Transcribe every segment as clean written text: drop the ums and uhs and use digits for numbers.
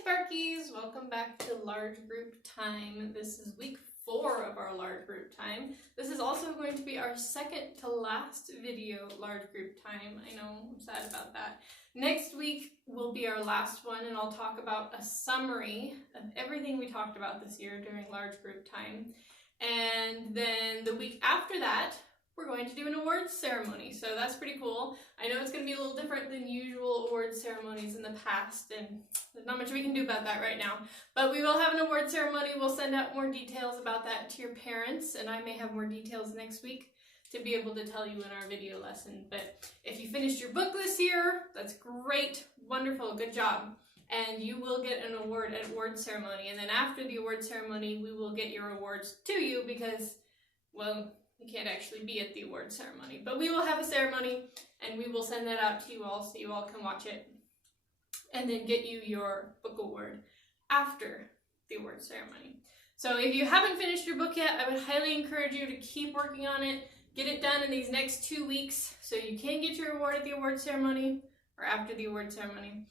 Sparkies! Welcome back to large group time. This is week 4 of our large group time. This is also going to be our second to last video large group time. I know, I'm sad about that. Next week will be our last one, and I'll talk about a summary of everything we talked about this year during large group time. And then the week after that, we're going to do an awards ceremony, so that's pretty cool. I know it's going to be a little different than usual awards ceremonies in the past, and there's not much we can do about that right now. But we will have an award ceremony. We'll send out more details about that to your parents, and I may have more details next week to be able to tell you in our video lesson. But if you finished your book this year, that's great, wonderful, good job. And you will get an award at award ceremony, and then after the award ceremony, we will get your awards to you because, well, you can't actually be at the award ceremony, but we will have a ceremony and we will send that out to you all so you all can watch it and then get you your book award after the award ceremony. So if you haven't finished your book yet, I would highly encourage you to keep working on it, get it done in these next 2 weeks so you can get your award at the award ceremony or after the award ceremony.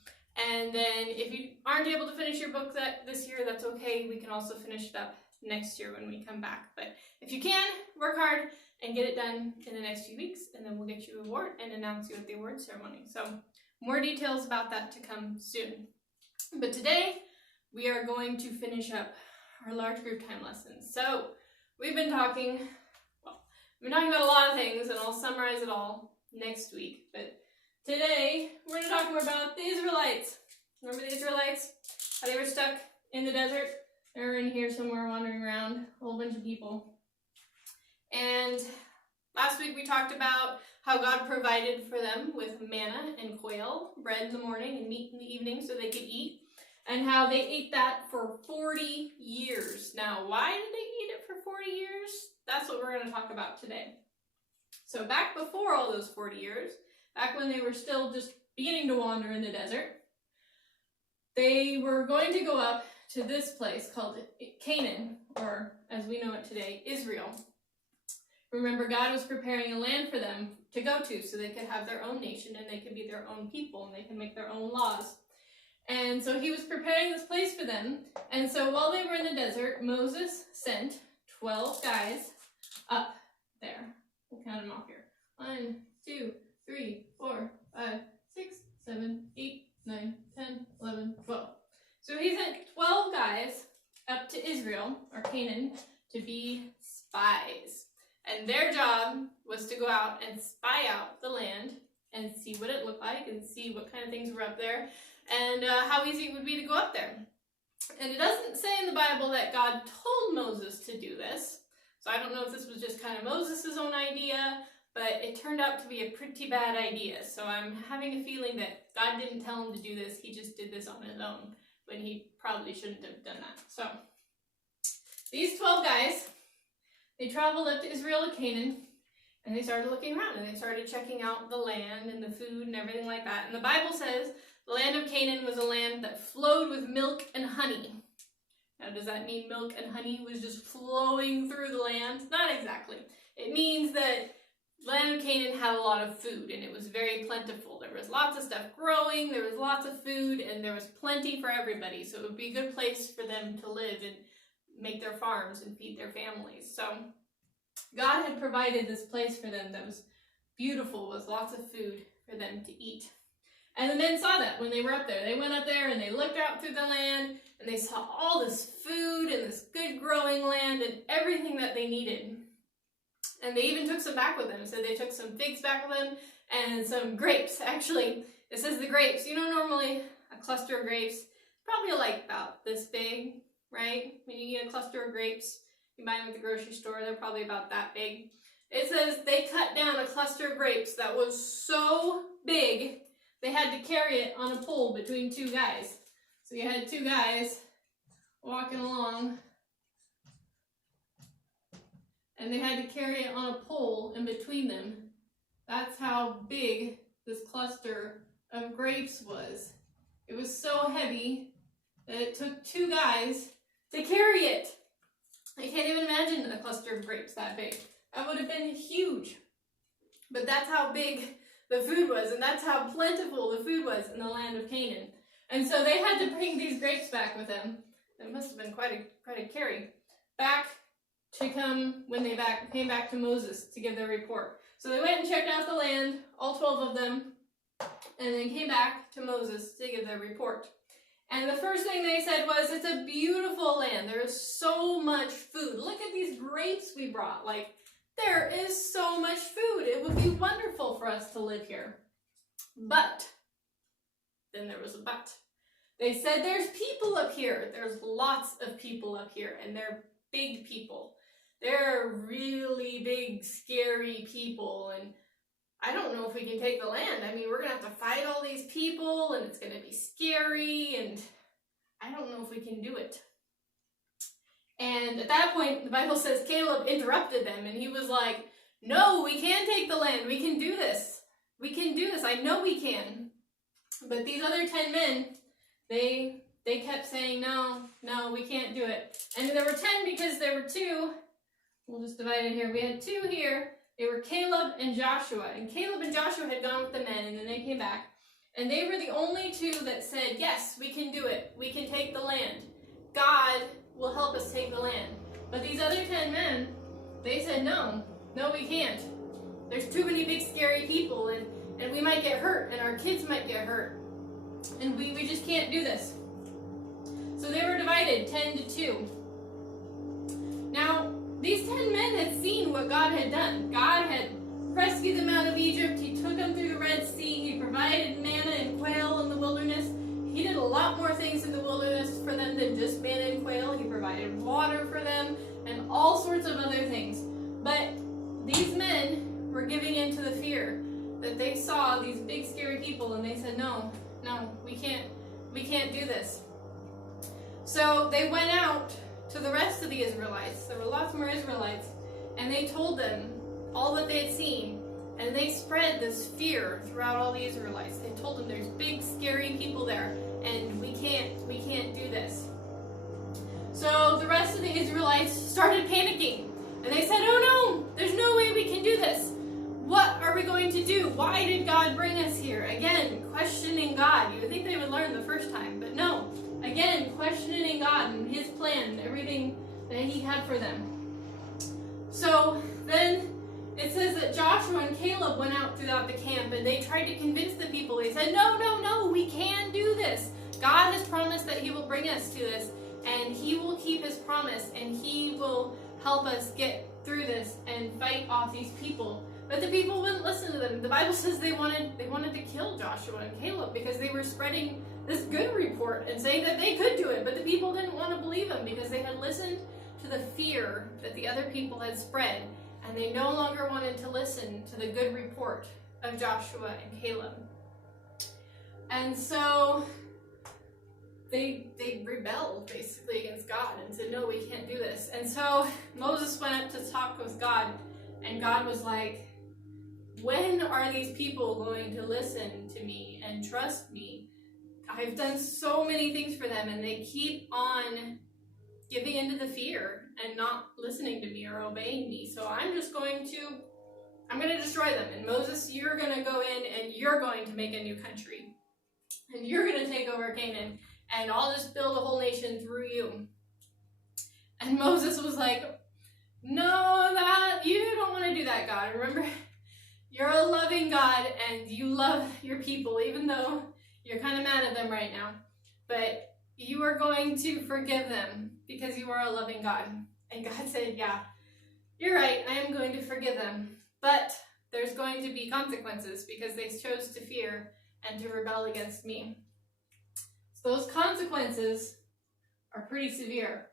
And then if you aren't able to finish your book this year, that's okay. We can also finish it up next year when we come back. But if you can, work hard and get it done in the next few weeks, and then we'll get you an award and announce you at the award ceremony. So more details about that to come soon. But today we are going to finish up our large group time lessons. So we've been talking about a lot of things, and I'll summarize it all next week. But today we're going to talk more about the Israelites. Remember the Israelites? How they were stuck in the desert? They're in here somewhere wandering around, a whole bunch of people. And last week we talked about how God provided for them with manna and quail, bread in the morning and meat in the evening so they could eat, and how they ate that for 40 years. Now, why did they eat it for 40 years? That's what we're going to talk about today. So back before all those 40 years, back when they were still just beginning to wander in the desert, they were going to go up to this place called Canaan, or as we know it today, Israel. Remember, God was preparing a land for them to go to so they could have their own nation and they could be their own people and they could make their own laws. And so he was preparing this place for them. And so while they were in the desert, Moses sent 12 guys up there. We'll count them off here. 1, 2, 3, 4, 5, 6, 7, 8, 9, 10, 11, 12. So he sent 12 guys up to Israel, or Canaan, to be spies. And their job was to go out and spy out the land and see what it looked like and see what kind of things were up there and how easy it would be to go up there. And it doesn't say in the Bible that God told Moses to do this. So I don't know if this was just kind of Moses' own idea, but it turned out to be a pretty bad idea. So I'm having a feeling that God didn't tell him to do this. He just did this on his own, when he probably shouldn't have done that. So these 12 guys, they traveled up to Israel and Canaan, and they started looking around, and they started checking out the land and the food and everything like that. And the Bible says the land of Canaan was a land that flowed with milk and honey. Now, does that mean milk and honey was just flowing through the land? Not exactly. It means that the land of Canaan had a lot of food, and it was very plentiful. There was lots of stuff growing, there was lots of food, and there was plenty for everybody. So it would be a good place for them to live and make their farms and feed their families. So God had provided this place for them that was beautiful, with lots of food for them to eat. And the men saw that when they were up there. They went up there and they looked out through the land, and they saw all this food and this good growing land and everything that they needed. And they even took some back with them. So they took some figs back with them and some grapes. Actually, it says the grapes. You know, normally a cluster of grapes is probably like about this big, right? When you get a cluster of grapes, you buy them at the grocery store, they're probably about that big. It says they cut down a cluster of grapes that was so big, they had to carry it on a pole between 2 guys. So you had 2 guys walking along, and they had to carry it on a pole in between them. That's how big this cluster of grapes was. It was so heavy that it took 2 guys to carry it. I can't even imagine a cluster of grapes that big. That would have been huge. But that's how big the food was, and that's how plentiful the food was in the land of Canaan. And so they had to bring these grapes back with them. It must have been quite a carry. Back to come when they came back to Moses to give their report. So they went and checked out the land, all 12 of them, and then came back to Moses to give their report. And the first thing they said was, it's a beautiful land. There is so much food. Look at these grapes we brought. Like, there is so much food. It would be wonderful for us to live here. But, then there was a but. They said, there's people up here. There's lots of people up here, and they're big people. They're really big, scary people, and I don't know if we can take the land. I mean, we're going to have to fight all these people, and it's going to be scary, and I don't know if we can do it. And at that point, the Bible says Caleb interrupted them, and he was like, no, we can take the land. We can do this. We can do this. I know we can. But these other 10 men, they kept saying, no, we can't do it. And there were 10 because there were 2. We'll just divide it here. We had 2 here. They were Caleb and Joshua. And Caleb and Joshua had gone with the men, and then they came back. And they were the only 2 that said, yes, we can do it. We can take the land. God will help us take the land. But these other 10 men, they said, no, we can't. There's too many big, scary people, and we might get hurt, and our kids might get hurt. And we just can't do this. So they were divided 10 to 2. Now, these 10 men had seen what God had done. God had rescued them out of Egypt. He took them through the Red Sea. He provided manna and quail in the wilderness. He did a lot more things in the wilderness for them than just manna and quail. He provided water for them and all sorts of other things. But these men were giving in to the fear that they saw these big, scary people, and they said, no, we can't do this. So they went out to the rest of the Israelites. There were lots more Israelites, and they told them all that they had seen, and they spread this fear throughout all the Israelites. They told them there's big, scary people there, and we can't do this. So the rest of the Israelites started panicking, and they said, oh no, there's no way we can do this. What are we going to do? Why did God bring us here? Again, questioning God. You would think they would learn the first time, but no. Again, questioning God and His plan, everything that He had for them. So then it says that Joshua and Caleb went out throughout the camp, and they tried to convince the people. They said, no, we can do this. God has promised that He will bring us to this, and He will keep His promise, and He will help us get through this and fight off these people. But the people wouldn't listen to them. The Bible says they wanted to kill Joshua and Caleb because they were spreading this good report and saying that they could do it. But the people didn't want to believe them because they had listened to the fear that the other people had spread, and they no longer wanted to listen to the good report of Joshua and Caleb. And so they rebelled basically against God and said, no, we can't do this. And so Moses went up to talk with God, and God was like, when are these people going to listen to me and trust me? I've done so many things for them, and they keep on giving into the fear and not listening to me or obeying me. So I'm going to destroy them. And Moses, you're going to go in and you're going to make a new country. And you're going to take over Canaan, and I'll just build a whole nation through you. And Moses was like, no, you don't want to do that, God. Remember, you're a loving God, and you love your people, even though you're kind of mad at them right now. But you are going to forgive them because you are a loving God. And God said, yeah, you're right. I am going to forgive them. But there's going to be consequences because they chose to fear and to rebel against me. So those consequences are pretty severe.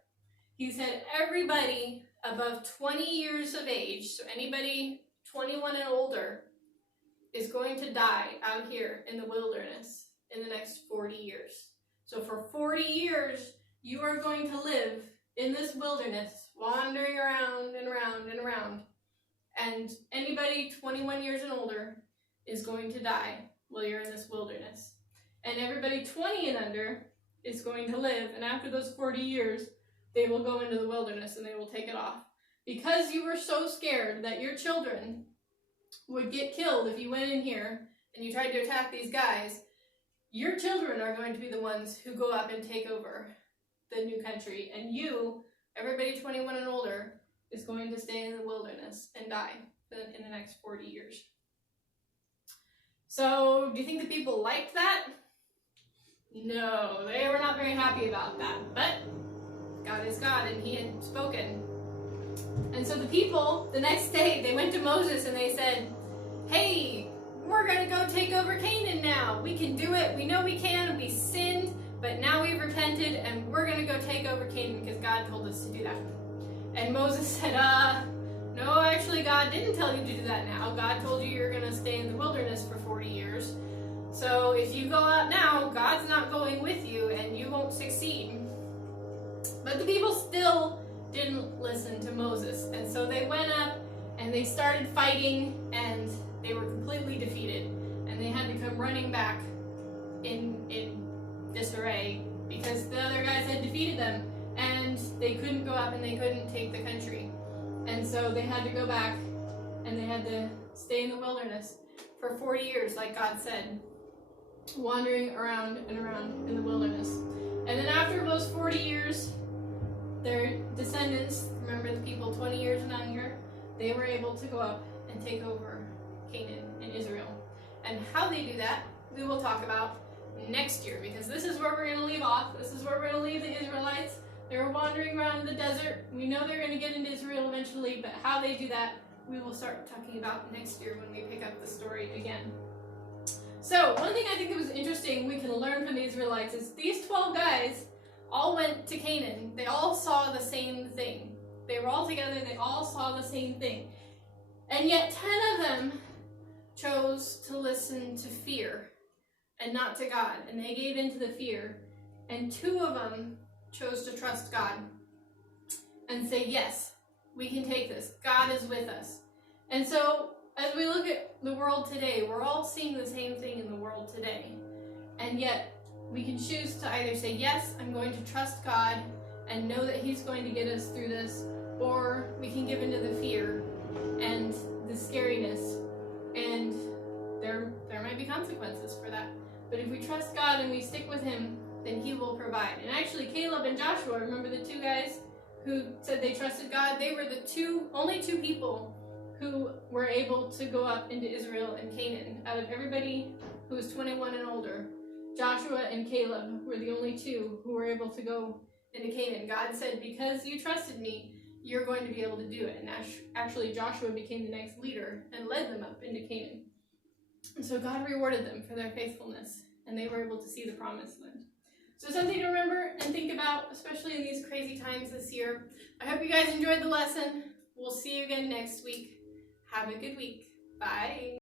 He said everybody above 20 years of age, so anybody 21 and older, is going to die out here in the wilderness in the next 40 years. So for 40 years, you are going to live in this wilderness, wandering around and around and around. And anybody 21 years and older is going to die while you're in this wilderness. And everybody 20 and under is going to live, and after those 40 years, they will go into the wilderness and they will take it off. Because you were so scared that your children would get killed if you went in here and you tried to attack these guys, your children are going to be the ones who go up and take over the new country, and you, everybody 21 and older, is going to stay in the wilderness and die in the next 40 years. So, do you think the people liked that? No, they were not very happy about that, but God is God, and he had spoken. And so the people, the next day, they went to Moses and they said, hey, we're going to go take over Canaan now. We can do it. We know we can. We sinned, but now we've repented, and we're going to go take over Canaan because God told us to do that. And Moses said, no, actually, God didn't tell you to do that now. God told you you're going to stay in the wilderness for 40 years. So if you go out now, God's not going with you, and you won't succeed. But the people still didn't listen to Moses. And so they went up, and they started fighting, and they were completely defeated. And they had to come running back in disarray because the other guys had defeated them. And they couldn't go up and they couldn't take the country. And so they had to go back and they had to stay in the wilderness for 40 years, like God said, wandering around and around in the wilderness. And then after those 40 years, their descendants, remember the people 20 years and younger, they were able to go up and take over Canaan and Israel. And how they do that, we will talk about next year, because this is where we're going to leave off. This is where we're going to leave the Israelites. They were wandering around in the desert. We know they're going to get into Israel eventually, but how they do that, we will start talking about next year when we pick up the story again. So, one thing I think that was interesting we can learn from the Israelites is these 12 guys all went to Canaan. They all saw the same thing. They were all together, they all saw the same thing. And yet 10 of them chose to listen to fear and not to God. And they gave in to the fear. And 2 of them chose to trust God and say, yes, we can take this. God is with us. And so as we look at the world today, we're all seeing the same thing in the world today. And yet we can choose to either say, yes, I'm going to trust God and know that he's going to get us through this, or we can give into the fear and the scariness, and there might be consequences for that. But if we trust God and we stick with him, then he will provide. And actually, Caleb and Joshua, remember the 2 guys who said they trusted God? They were the only two people who were able to go up into Israel and Canaan. Out of everybody who was 21 and older, Joshua and Caleb were the only 2 who were able to go into Canaan. God said, because you trusted me, you're going to be able to do it. And actually, Joshua became the next leader and led them up into Canaan. And so God rewarded them for their faithfulness, and they were able to see the promised land. So something to remember and think about, especially in these crazy times this year. I hope you guys enjoyed the lesson. We'll see you again next week. Have a good week. Bye.